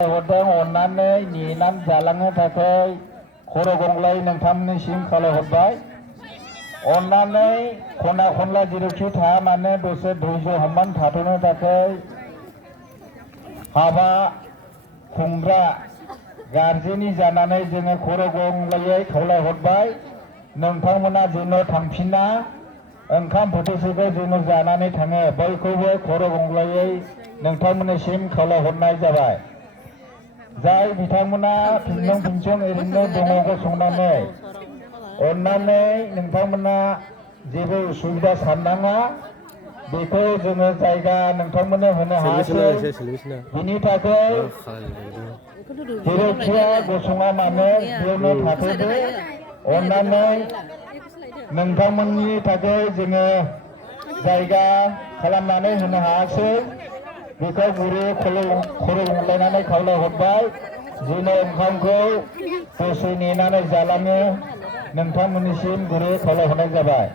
हरदों अननानै नेनानै जालांनो थाखाय खर' गंग्लाय नोंथांमोननिसिम खावलायहरबाय। अननानै खना खनला जेरावखि थाया मानो दसे धैर्य हमनानै थाथ'नो थाखाय हाबा खुंग्रा गारजेननि जानानै जोङो खर' गंग्लायै खावलायहरबाय। नोंथांमोना जेन' थांफिना ओंखाम बोथिसेखौ जोङो जानानै थाङो बयखौबो खर' गंग्लायै नोंथांमोननिसिम खावलायहरनाय जाबाय। जाय बिथांमोना फिनदों फिनसं ओरैनो दङ गसंनानै अननानै नोंथांमोना जेबो उसुबिदा साननाङा। बेखौ जोङो जायगा नोंथांमोननो होनो हायासै। बिनि थाखाय जेरावखिया गसङा मानो बेयावनो थाथ'दो। अननानै नोंथांमोननि थाखाय जोङो जायगा खालामनानै होनो हायासै। बेखौ गुरै खर' गंग्लायनानै खावलायहरबाय। जेन' ओंखामखौ दसे नेनानै जालाङो नोंथांमोननिसिम गुरै खावलायहरनाय जाबाय।